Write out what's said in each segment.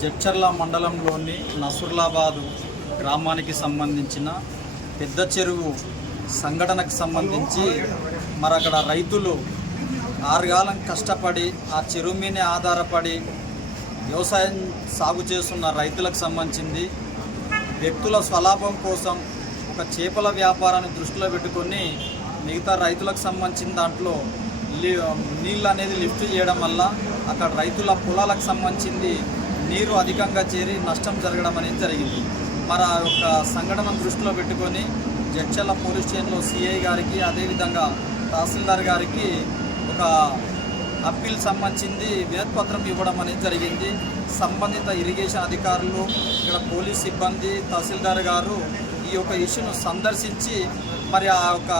జడ్చర్ల మండలంలోని నసుర్లాబాదు గ్రామానికి సంబంధించిన పెద్ద చెరువు సంఘటనకు సంబంధించి మరి అక్కడ రైతులు ఆరుగాలం కష్టపడి ఆ చెరువు మీదనే ఆధారపడి వ్యవసాయం సాగు చేస్తున్న రైతులకు సంబంధించింది. వ్యక్తుల స్వలాభం కోసం ఒక చేపల వ్యాపారాన్ని దృష్టిలో పెట్టుకొని మిగతా రైతులకు సంబంధించిన దాంట్లో నీళ్ళు అనేది లిఫ్ట్ చేయడం వల్ల అక్కడ రైతుల పొలాలకు సంబంధించింది నీరు అధికంగా చేరి నష్టం జరగడం అనేది జరిగింది. మరి ఆ యొక్క సంఘటన దృష్టిలో పెట్టుకొని జడ్చల్ల పోలీస్ స్టేషన్లో సిఐ గారికి అదేవిధంగా తహసీల్దార్ గారికి ఒక అప్పీల్ సంబంధించింది వినతిపత్రం ఇవ్వడం అనేది జరిగింది. సంబంధిత ఇరిగేషన్ అధికారులు ఇక్కడ పోలీస్ సిబ్బంది తహసీల్దార్ గారు ఈ యొక్క ఇష్యూను సందర్శించి మరి ఆ యొక్క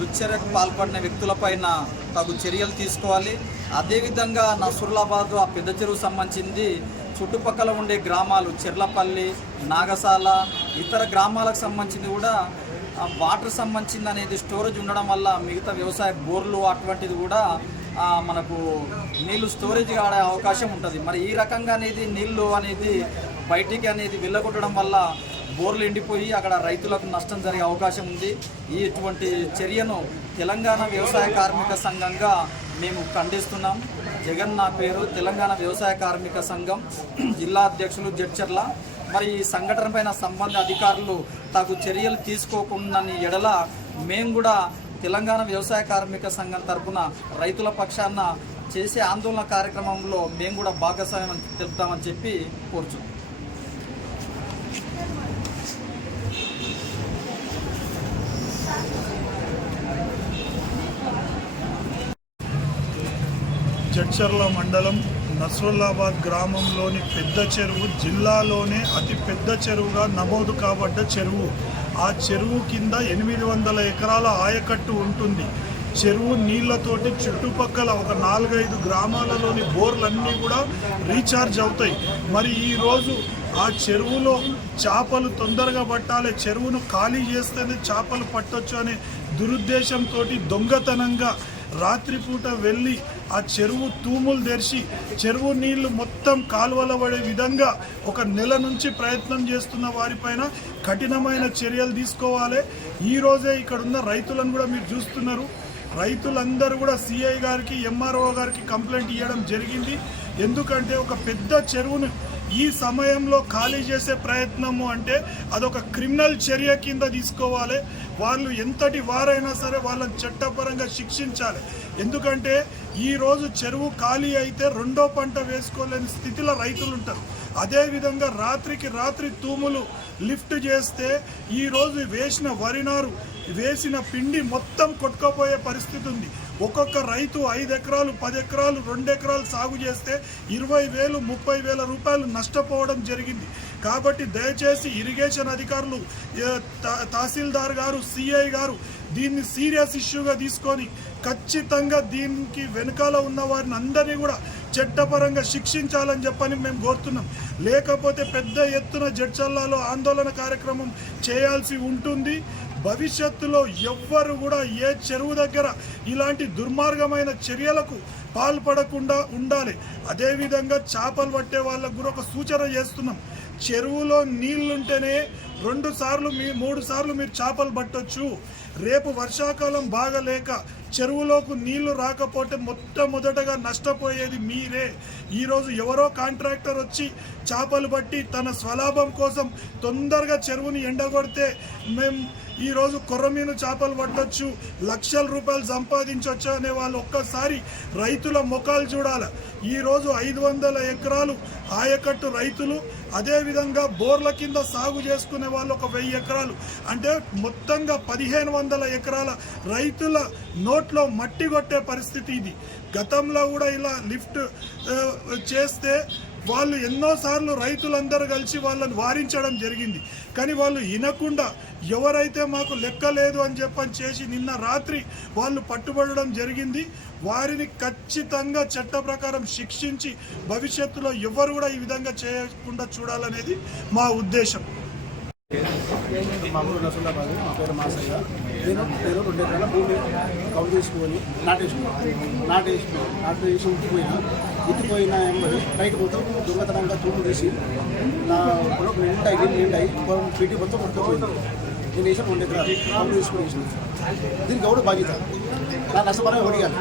దుశ్చర్యకు పాల్పడిన వ్యక్తులపైన తగు చర్యలు తీసుకోవాలి. అదేవిధంగా నసుర్లాబాద్ ఆ పెద్ద చెరువు సంబంధించింది చుట్టుపక్కల ఉండే గ్రామాలు చెర్లపల్లి నాగసాల ఇతర గ్రామాలకు సంబంధించింది కూడా వాటర్ సంబంధించింది అనేది స్టోరేజ్ ఉండడం వల్ల మిగతా వ్యవసాయ బోర్లు అటువంటిది కూడా మనకు నీళ్ళు స్టోరేజ్ కాడే అవకాశం ఉంటుంది. మరి ఈ రకంగా అనేది నీళ్ళు అనేది బయటికి అనేది వెళ్ళగొట్టడం వల్ల బోర్లు ఎండిపోయి అక్కడ రైతులకు నష్టం జరిగే అవకాశం ఉంది. ఈ ఇటువంటి చర్యను తెలంగాణ వ్యవసాయ కార్మిక సంఘంగా మేము ఖండిస్తున్నాం. జగన్ నా పేరు. తెలంగాణ వ్యవసాయ కార్మిక సంఘం జిల్లా అధ్యక్షులు జడ్చర్ల. మరి ఈ సంఘటన పైన సంబంధ అధికారులు తగు చర్యలు తీసుకోకుండా ఎడల మేము కూడా తెలంగాణ వ్యవసాయ కార్మిక సంఘం తరఫున రైతుల పక్షాన చేసే ఆందోళన కార్యక్రమంలో మేము కూడా భాగస్వామ్యం తెలుపుతామని చెప్పి కోరుచున్నాం. జడ్చర్ల మండలం నస్రుల్లాబాద్ గ్రామంలోని పెద్ద చెరువు జిల్లాలోనే అతి పెద్ద చెరువుగా నమోదు కాబడ్డ చెరువు. ఆ చెరువు కింద ఎనిమిది వందల ఎకరాల ఆయకట్టు ఉంటుంది. చెరువు నీళ్ళతోటి చుట్టుపక్కల ఒక నాలుగైదు గ్రామాలలోని బోర్లన్నీ కూడా రీఛార్జ్ అవుతాయి. మరి ఈరోజు ఆ చెరువులో చేపలు తొందరగా పట్టాలి చెరువును ఖాళీ చేస్తేనే చేపలు పట్టొచ్చు అనే దురుద్దేశంతో దొంగతనంగా రాత్రిపూట వెళ్ళి ఆ చెరువు తూములు తెరిచి చెరువు నీళ్ళు మొత్తం కాలువల పడే విధంగా ఒక నెల నుంచి ప్రయత్నం చేస్తున్న వారిపైన కఠినమైన చర్యలు తీసుకోవాలి. ఈరోజే ఇక్కడ ఉన్న రైతులను కూడా మీరు చూస్తున్నారు. రైతులందరూ కూడా సిఐ గారికి ఎంఆర్ఓ గారికి కంప్లైంట్ ఇవ్వడం జరిగింది. ఎందుకంటే ఒక పెద్ద చెరువును ఈ సమయంలో ఖాళీ చేసే ప్రయత్నము అంటే అదొక క్రిమినల్ చర్య కింద తీసుకోవాలి. వాళ్ళు ఎంతటి వారైనా సరే వాళ్ళని చట్టపరంగా శిక్షించాలి. ఎందుకంటే ఈ రోజు చెరువు ఖాళీ అయితే రెండో పంట వేసుకోలేని స్థితిలో రైతులు ఉంటారు. అదేవిధంగా రాత్రికి రాత్రి తూములు లిఫ్ట్ చేస్తే ఈరోజు వేసిన వరినారు వేసిన పిండి మొత్తం కొట్టుకపోయే పరిస్థితి ఉంది. ఒక్కొక్క రైతు ఐదు ఎకరాలు పది ఎకరాలు రెండు ఎకరాలు సాగు చేస్తే ఇరవై వేలు ముప్పై వేల రూపాయలు నష్టపోవడం జరిగింది. కాబట్టి దయచేసి ఇరిగేషన్ అధికారులు తా- తహసీల్దార్ గారు సిఐ గారు దీన్ని సీరియస్ ఇష్యూగా తీసుకొని ఖచ్చితంగా దీనికి వెనకాల ఉన్న వారిని అందరినీ కూడా చట్టపరంగా శిక్షించాలని చెప్పని మేము కోరుతున్నాం. లేకపోతే పెద్ద ఎత్తున జడ్చల్లాలో ఆందోళన కార్యక్రమం చేయాల్సి ఉంటుంది. భవిష్యత్తులో ఎవ్వరు కూడా ఏ చెరువు దగ్గర ఇలాంటి దుర్మార్గమైన చర్యలకు పాల్పడకుండా ఉండాలి. అదేవిధంగా చేపలు పట్టే వాళ్ళకు కూడా ఒక సూచన చేస్తున్నాం. చెరువులో నీళ్ళుంటేనే రెండు సార్లు మీ మూడు సార్లు మీరు చేపలు పట్టొచ్చు. రేపు వర్షాకాలం బాగలేక చెరువులోకి నీళ్ళు రాకపోతే మొట్టమొదటగా నష్టపోయేది మీరే. ఈరోజు ఎవరో కాంట్రాక్టర్ వచ్చి చేపలు పట్టి తన స్వలాభం కోసం తొందరగా చెరువుని ఎండగొడితే మేము ఈరోజు కొర్రమీను చేపలు పట్టొచ్చు లక్షల రూపాయలు సంపాదించవచ్చు అనే వాళ్ళు ఒక్కసారి రైతుల ముఖాలు చూడాలి. ఈరోజు ఐదు వందల ఎకరాలు ఆయకట్టు రైతులు అదేవిధంగా బోర్ల కింద సాగు చేసుకునే వాళ్ళు ఒక వెయ్యి ఎకరాలు. అంటే మొత్తంగా పదిహేను వందల ఎకరాల రైతుల నోట్లో మట్టి కొట్టే పరిస్థితి ఇది. గతంలో కూడా ఇలా లిఫ్ట్ చేస్తే వాళ్ళు ఎన్నోసార్లు రైతులందరూ కలిసి వాళ్ళని వారించడం జరిగింది. కానీ వాళ్ళు వినకుండా ఎవరైతే మాకు లెక్క లేదు అని చెప్పని చేసి నిన్న రాత్రి వాళ్ళు పట్టుబడడం జరిగింది. వారిని ఖచ్చితంగా చట్ట ప్రకారం శిక్షించి భవిష్యత్తులో ఎవరు కూడా ఈ విధంగా చేయకుండా చూడాలనేది మా ఉద్దేశం. మామూలు ఊరు రసూలాబాద్ మా పేరు మాసయ్య. నేను నేను రెండు ఎకరాల భూమి కౌలు తీసుకొని నాటేసుకున్నాను నాటేసుకున్నాను నాటేసి వేసి ఉట్టిపోయినా ఉట్టిపోయిన ఎంబడి బయట మొత్తం దొంగతనంగా తూపు తీసి నా పొలం నిండాయి నీళ్ళు నిండాయి. పొలం పెట్టి మొత్తం కొట్టుకుపోయింది. నేను వేసాను రెండు ఎకరాలు కౌలు తీసుకుని వేసాను. దీనికి ఎవడు బాధ్యత? నా నష్టపరం ఎవరియాలి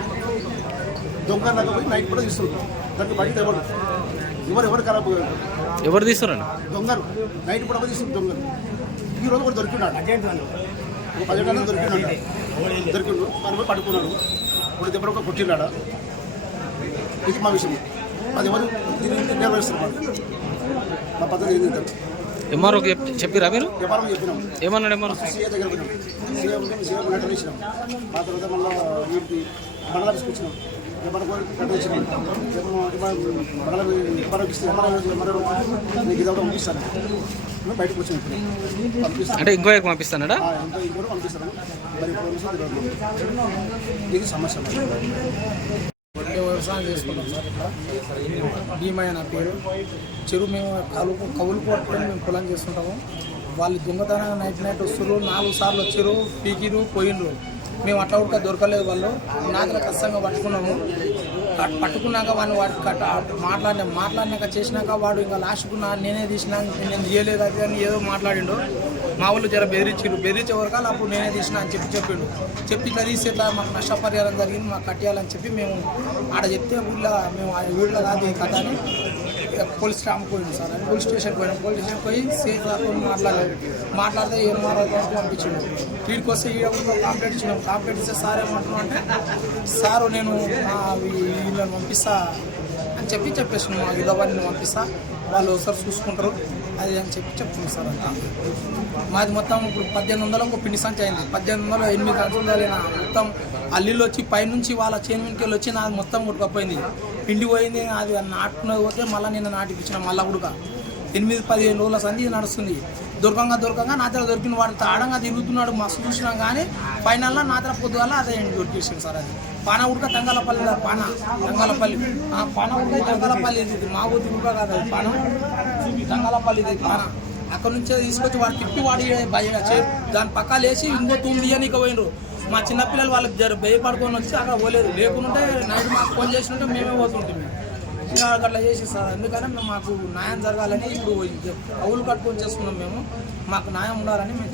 దొంగ నాకు పోయి నైట్ కూడా తీసుకుంటాను దానికి బాధ్యత ఎవరు ఎవరు ఎవరు ఖరాబ్ ఎవరు తీస్తారండి? దొంగలు. నైట్ పూట తీసిన దొంగలు. ఈ రోజు కూడా దొరికినాడు నెలలు దొరికినాడు దొరికిండు పోయి పడుకున్నాడు. ఇప్పుడు దెబ్బలు ఒక కొట్టినాడా ఇది మా విషయం. అది ఎవరు? దీన్ని నెరవేరుస్తున్నారు మా పద్ధతి ఏంది ఇంత? ఎంఆర్ఓకి చెప్పిరా మీరు? ఏమన్నాడు ఎంఆర్ఓ? సీఏ దగ్గర సీఏ ఉంటే సీఏ ఇచ్చినాం. ఆ తర్వాత మళ్ళీ వీటికి మండల ఆఫీస్కి వచ్చినాం. ఇది బయటకు అంటే పంపిస్తానడా? ఇంకోటి పంపిస్తాను మరి ఇది సమస్య వ్యవసాయం చేసుకుంటాం సార్ ఇక్కడ భీమయ్య నా పేరు చెరువు మేము కలుపు కవులు కొట్టుకొని మేము పొలం చేసుకుంటాము వాళ్ళు దొంగతనంగా నైట్ నైట్ వస్తారు నాలుగు సార్లు వచ్చారు పీకిరు పోయినరు మేము అట్లా కూడా దొరకలేదు వాళ్ళు. నాగల కష్టంగా పట్టుకున్నాము. పట్టుకున్నాక వాడిని వాడు కట్ట మాట్లాడినా మాట్లాడినాక చేసినాక వాడు ఇంకా లాస్ట్కు నా నేనే తీసినా నేను చేయలేదు అది అని ఏదో మాట్లాడిండు. మా వాళ్ళు జర బెదిరించారు బెదిరించే వరకు అప్పుడు నేనే తీసిన అని చెప్పి చెప్పిండు. చెప్పి ఇట్లా తీసి ఇట్లా మాకు నష్టపరిహారం జరిగింది మాకు కట్టేయాలని చెప్పి మేము ఆడ చెప్తే ఊళ్ళో మేము ఆ వీళ్ళ కాదు ఈ కథ అని పోలీస్ స్టాంప్ పోయింది సార్. పోలీస్ స్టేషన్ పోయినాం. పోలీస్ స్టేషన్ పోయి సేఫ్ మాట్లాడాలి మాట్లాడితే ఎంఆర్ఓ పంపించిండు వీడికి వస్తే ఈడ కాంప్లైంట్ ఇచ్చినాం. కాంప్లైంట్ ఇస్తే సార్ ఏమంటున్నాం అంటే సారు నేను మా వీళ్ళని పంపిస్తా అని చెప్పి చెప్పేసాను. మా విధవారిని పంపిస్తా. వాళ్ళు ఒకసారి చూసుకుంటారు. అది అని చెప్పి చెప్తుంది సార్ అంతా. మాది మొత్తం ఇప్పుడు పద్దెనిమిది వందలు ఒక పిండి సంచి అయింది. పద్దెనిమిది వందలు ఎనిమిది సంచులు మొత్తం అల్లిళ్ళు వచ్చి పైనుంచి వాళ్ళ చేను వెనుకలు వచ్చి నాది మొత్తం కొట్టుకపోయింది. పిండి పోయింది అది నాటుకున్నది పోతే మళ్ళీ నేను నాటిపించిన మళ్ళీ ఉడక. ఎనిమిది పదిహేను రోజుల సంధి ఇది నడుస్తుంది. దొరకంగా దొరకంగా నాతర దొరికిన వాడు తాడంగా తిరుగుతున్నాడు మస్తు చూసినాం కానీ ఫైనల్లో నాతర దగ్గర పొద్దుగల అదే దొరికేసింది సార్ అది. పాన ఉడక తంగలపల్లి పాన. తంగలపల్లి. ఆ పాన ఉడక తంగలపల్లి ఇది. మా ఊరి ఉడక కాదు పాన. తంగలపల్లి ఇది పాన. అక్కడ నుంచే తీసుకొచ్చి వాడు తిప్పి వాడి భయం దాని పక్క లేచి ఇంకో తూము తీయనీకి పోయినరు మా చిన్నపిల్లలు వాళ్ళకి జర భయపడుకొని వచ్చి అక్కడ పోలేదు. లేకుంటే నైట్ మాకు ఫోన్ చేసినట్టు మేమే పోతుంటాం ఇంకా అట్లా చేసి సార్. ఎందుకంటే మేము మాకు న్యాయం జరగాలని ఇప్పుడు కౌలు కట్టుకొని చేసుకున్నాం మేము. మాకు న్యాయం ఉండాలని మేము